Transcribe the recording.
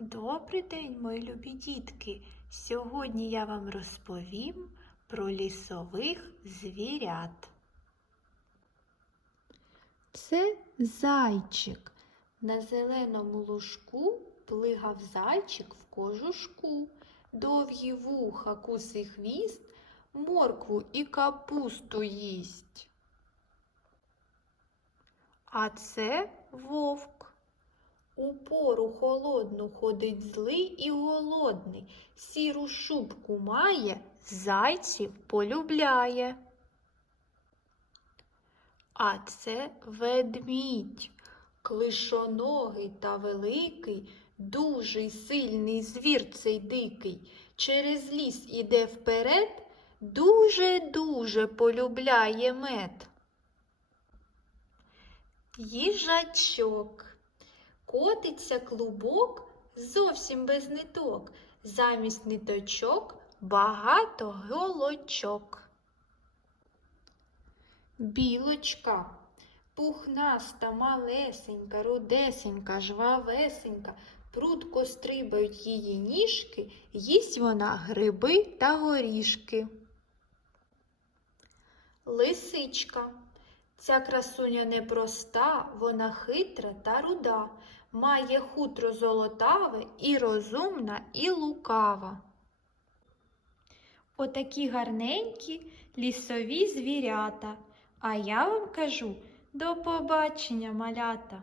Добрий день, мої любі дітки! Сьогодні я вам розповім про лісових звірят. Це зайчик. На зеленому лужку плигав зайчик в кожушку. Довгі вуха, кусий хвіст, моркву і капусту їсть. А це вовк. У пору холодну ходить злий і голодний, сіру шубку має, зайців полюбляє. А це ведмідь, клишоногий та великий, дужий сильний звір цей дикий, через ліс іде вперед, дуже-дуже полюбляє мед. Їжачок. Котиться клубок зовсім без ниток, замість ниточок багато голочок. Білочка, пухнаста, малесенька, рудесенька, жвавесенька, прудко стрибають її ніжки, їсть вона гриби та горішки. Лисичка. Ця красуня непроста, вона хитра та руда, має хутро золотаве і розумна, і лукава. Отакі гарненькі лісові звірята. А я вам кажу до побачення, малята.